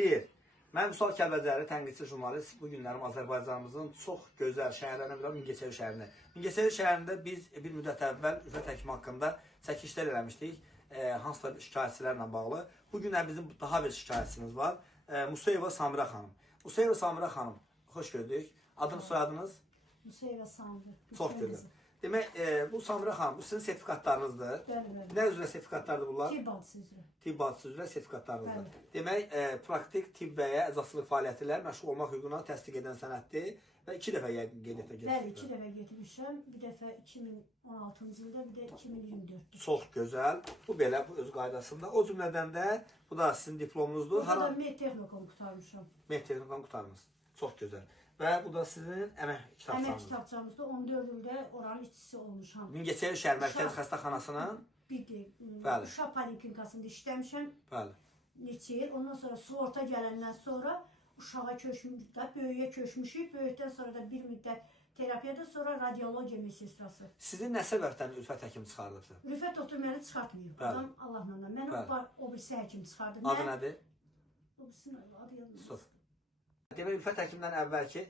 Bir, mən Vüsal Kəlbəcəri, tənqidçi jurnalist. Bu günlərim Azərbaycanımızın çox gözəl şəhərlərinə bilirəm, Mingəçevir şəhərində. Mingəçevir şəhərində biz bir müddət əvvəl Ülfət Həkim haqqında çəkilişlər eləmişdik, hansısa şikayətçilərlə bağlı. Bu günlər bizim daha bir şikayətçimiz var, Musayeva Samira xanım. Musayeva Samira xanım, xoş gördük. Adınız, soyadınız? Musayeva Samira. Çox gözəl. Demək, bu Samira xanım, bu sizin sertifikatlarınızdır. Bəli. Nə üzrə sertifikatlardır bunlar? Tibb bacısı üzrə. Tibb bacısı üzrə sertifikatlarınızdır. Bəli. Demək, praktik tibb və ya əczaçılıq fəaliyyəti ilə məşğul olmaq hüququna təsdiq edən sənəddir və 2 dəfə qeyd etmişsiniz. Bəli, 2 dəfə getmişəm. Bir dəfə 2016-cı ildə, bir də 2024-də. Çox gözəl. Bu belə, bu öz qaydasında. O cümlədən də bu da sizin diplomunuzdur. Burada da Medtexnikum qurtarmışam. Medtexnikum qurtarmışsınız. Çox gözəl. Və bu da sizin əmək kitabçanızdır. Əmək kitabçamızda 14 ildə oranın işçisi olmuşam. Mingəçevir şəhər mərkəzi xəstəxanasının Bəli. Uşaq poliklinikasında işləmişəm. Bəli. Neçə il. Ondan sonra sığorta gələndən sonra uşağa köçmüşük də, böyüyə köçmüşük. Böyükdən sonra da bir müddət terapiyada, sonra radiologiya medsestrası. Sizin nə səbəbdən Ülfət həkim çıxardıbsa? Ülfət doktor məni çıxartmıyor. Adam Allahla da. Mən o birisi həkim çıxardım. Adı nədir? O birisinin adı yadımda. Demək, Ülfət həkimdən əvvəlki...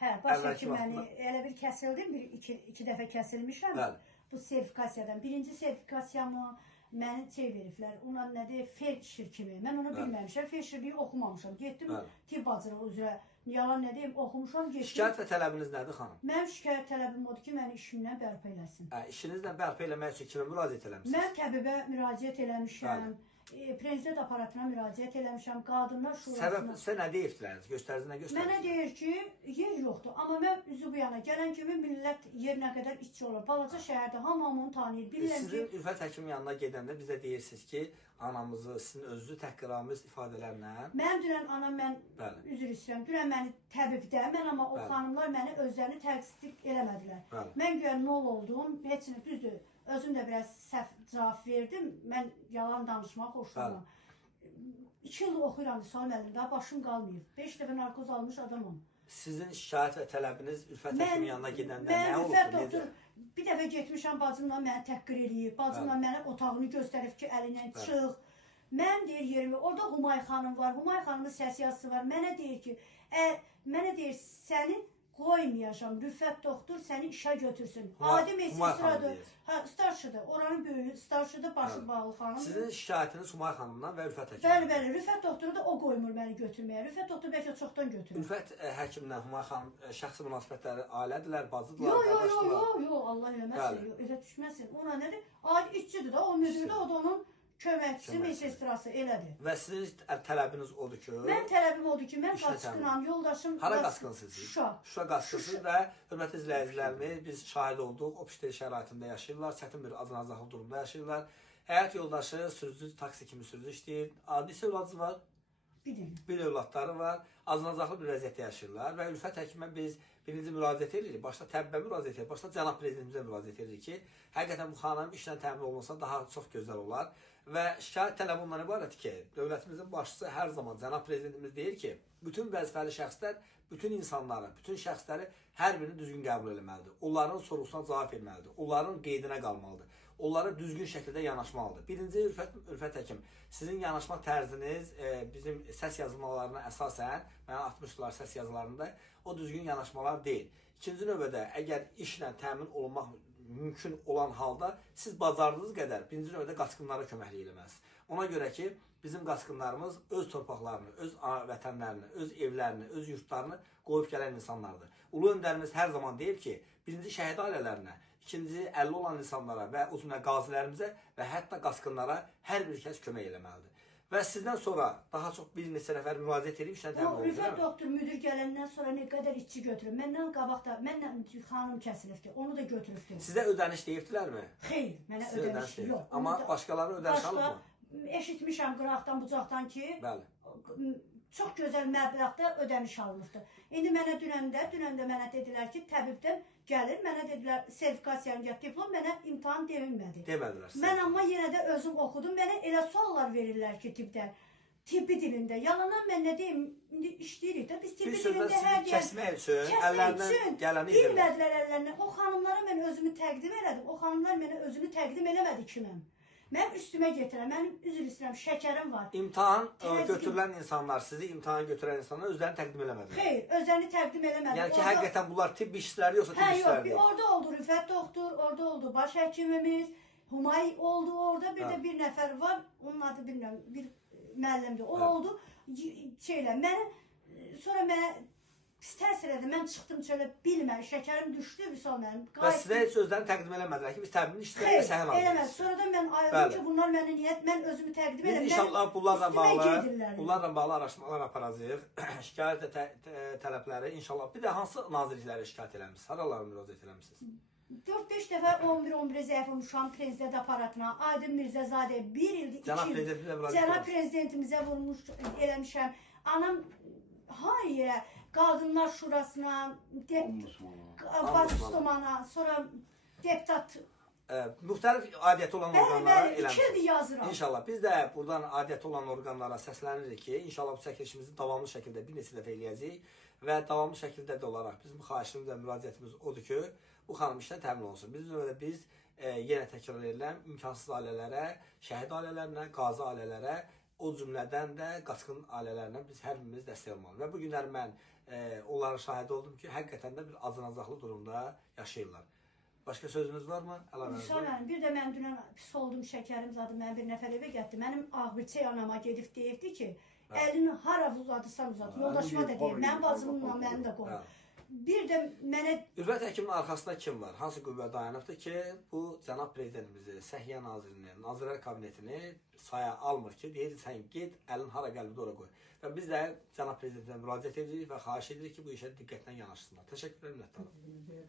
Hə, baş həkim məni elə bir kəsildim, iki dəfə kəsilmişəm. Bəli. Bu sertifikasiyadan. Birinci sertifikasiyamı məni veriblər. Ona nədir? Felçir kimi. Mən onu bilməmişəm. Felçirliyi oxumamışam. Getdim tibb bacılığı üzrə. Yalan nə deyim, oxumuşam, getdim. Şikayət və tələbiniz nədir, xanım? Mənim şikayət tələbim odur ki, məni işimdən bərpa eləsin. İşinizlə bərpa eləmək üçün kimə müraciət eləmişsiniz? Mən təbibə müraciət eləmişəm. Prezident aparatına müraciət eləmişəm, qadınlar şurasına. Səbəb sizə nə deyibdilər? Göstərici nə göstərici? Mənə deyir ki, yer yoxdur. Amma mən üzü bu yana gələn kimi millət yerinə qədər işçi olur. Balaca şəhərdə hamı tanıyır. Sizin Ülfət həkimin yanına gedəndə bizə deyirsiniz ki, anamızı, sizin özünüzü təhqiramiz ifadələrlə... Mən dünən anam, mən üzr istəyirəm, dünən məni təbibdə, mən amma o xanımlar məni özlərini təqsirlik eləmədilər. Mən güya nol oldum, heç nə düzdür. Özüm də biraz səhv cavab verdim. Mən yalan danışmağı xoşlanıram. 2 il oxuyuram Vüsal müəllim, başım qalmayıb. 5 dəfə narkoz almış adamım. Sizin şikayət və tələbiniz Ülfət həkimin yanına gedəndə nə olub? Ülfət doktor, bir dəfə getmişəm, bacımla məni təhqir eləyib. Bacımla mənə otağını göstərib ki, əlindən çıx. Mən deyir yerimi, orada Humay xanım var. Humay xanımın səs yazısı var. Mənə deyir ki, səni qoymayacam, Ülfət doktor səni işə götürsün. Adi medsestradır. Starçıdır. Oranın böyüyü, starçıdır, başı bağlı xanım. Sizin şikayətiniz Humay xanımdan və Ülfət həkimdən? Bəli, Ülfət doktoru da o qoymur məni götürməyə. Ülfət doktor bəlkə çoxdan götürür. Ülfət həkimlə Humay xanım şəxsi münasibətləri ailədirlər, bacıdırlar, qardaşdırlar. Yox, Allah eləməsin, elə düşməsin. Ona nədir? Adi işçidir də, o müdür də, o da onun köməkçisi, medsestrası elədir. Və sizin tələbiniz odur ki... Mən tələbim odur ki, mən qaçqınam, yoldaşım... Hara qaçqınsınız? Şuşa. Şuşa qaçqınsınız və hörmətli izləyicilərimiz, biz şahid olduq, obstetri şəraitində yaşayırlar, çətin bir acınacaqlı durumda yaşayırlar. Həyat yoldaşı, sürücü, taksi kimi sürücü işləyir. Adi övladı var. Bir övladları var. Acınacaqlı bir vəziyyətdə yaşayırlar və Ülfət həkimə biz birinci müraciət edirik, başda təbbə müraciət edirik, başda cənab prezidentimizə müraciət edirik ki, həqiqətən bu xanım işlə təmin olunsa daha çox gözəl olar və şikayət tələbi ondan ibarət ki, dövlətimizin başçısı hər zaman cənab prezidentimiz deyir ki, bütün vəzifəli şəxslər, bütün insanları, bütün şəxsləri hər birini düzgün qəbul etməlidir. Onların sorğusuna cavab verməlidir. Onların qeydinə qalmalıdır. Onlara düzgün şəkildə yanaşmalıdır. Birinci Ülfət həkim, sizin yanaşma tərziniz bizim səs yazılmalarına əsasən, mənə atmışdılar səs yazılarında, o düzgün yanaşmalar deyil. İkinci növbədə, əgər işlə təmin olunmaq mümkün olan halda siz bacardığınız qədər birinci növbədə qaçqınlara köməklik eləməlisiniz. Ona görə ki, bizim qaçqınlarımız öz torpaqlarını, öz vətənlərini, öz evlərini, öz yurtlarını qoyub gələn insanlardır. Ulu öndərimiz hər zaman deyib ki, birinci şəhid ailələrinə, ikinci 50 olan insanlara və o cümlə qazilərimizə və hətta qaçqınlara hər bir kəs kömək eləməlidir. Və sizdən sonra daha çox bir neçə nəfər müraciət edib işlə təmin olunur. Ülfət doktor müdür gələndən sonra nə qədər işçi götürüb. Məndən qabaqda, məndən xanım kəsilibdir, onu da götürübdür. Sizə ödəniş deyibdilərmi? Xeyr, mənə ödəniş yox. Amma başqaları ödəniş alıb mı? Eşitmişəm qıraqdan, bucaqdan ki, çox gözəl məbləğdə ödəniş alınıbdır. İndi mənə dünəndə mənə dedilər ki, təbibdən gəlir, mənə dedilər, sertifikasiyanı gətir, diplom, mənə imtahan devilmədi. Demədilər. Mən amma yenə də özüm oxudum, mənə elə suallar verirlər ki, tibbi dilində. Yalandan mən nə deyim, indi işləyirik də, biz tibbi dilində hər deyək. Kəsmək üçün, əllərindən gələni edirlər. Bilmədilər əllərindən. O xanımlara mən özümü təqdim elədim, o xanımlar mənə özünü təqdim eləmədi kiməm. Mən üstümə getirəm. Mənim üzr istəyirəm, şəkərim var. İmtahan Təzyiq. götürülən insanlar, sizi imtahan götürən insanlar özlərini təqdim eləmədilər. Xeyr, özlərini təqdim eləmədi. Yəni ki, həqiqətən bunlar tibb işçiləri yoxsa Hə, tibb yox, işçiləri bir deyil. orada oldu Rüfət doktor, orada oldu baş həkimimiz, Humay oldu orada, bir də bir nəfər var, onun adı bilmirəm, bir müəllimdir. O oldu, şeylə, sonra mənə pis təsir edir. Mən çıxdım çölə bilməm, şəkərim düşdü, Vüsal mənim. Bəs sizə heç özlərini təqdim eləmədilər ki, biz təbliğ işçiləri Xeyr, və səhəm eləməz. aldıq. Sonradan mən ayrıldım ki, bunlar mənə niyyət, mən özümü təqdim Biz edirəm. inşallah Gedirlər. bunlarla bağlı araşdırmalar aparacağıq. Şikayət tələbləri inşallah. Bir də hansı nazirliklərə şikayət eləmisiniz? Haralara müraciət eləmisiniz? 4-5 dəfə 11-11 zəif olmuşam prezident aparatına. Aydın Mirzəzadə 1 ildir, 2 Cənab il. prezidentimizə müraciət Cənab eləmisiniz. prezidentimizə vurmuş eləmişəm. Anam har yerə Qadınlar Şurasına, Batustomana, sonra deputat. Müxtəlif aidiyyəti olan orqanlara Bəli, 2 ildir eləmisiniz. yazıram. İnşallah biz də buradan aidiyyəti olan orqanlara səslənirik ki, inşallah bu çəkilişimizi davamlı şəkildə bir neçə dəfə eləyəcəyik və davamlı şəkildə də olaraq bizim xahişimiz və müraciətimiz odur ki, bu xanım işdən təmin olsun. Biz yenə təkrar edirəm, imkansız ailələrə, şəhid ailələrinə, qazi ailələrə, o cümlədən də qaçqın ailələrinə biz hər birimiz dəstək olmalıyıq. Və bu günlər mən onların şahidi oldum ki, həqiqətən də bir acınacaqlı durumda yaşayırlar. Başqa sözünüz varmı? Müsəlman, bir də mən dünən pis oldum, şəkərim zadı, mən bir nəfər evə getdi. Mənim ağbirçək anama gedib deyibdi ki, əlini hara uzadırsan uzat. Yoldaşıma da deyib, mənim bacımla mənim də qoyum. Bir də mənə... Ürvət həkimin arxasında kim var? Hansı qüvvə dayanıbdır ki, bu cənab prezidentimizi, Səhiyyə Nazirinin, Nazirlər Kabinetini saya almır ki, deyir, sən get, əlin hara gəldi ora qoy. Və biz də cənab prezidentinə müraciət edirik və xahiş edirik ki, bu işə diqqətlə yanaşsınlar. Təşəkkür edirəm, minnətdarım.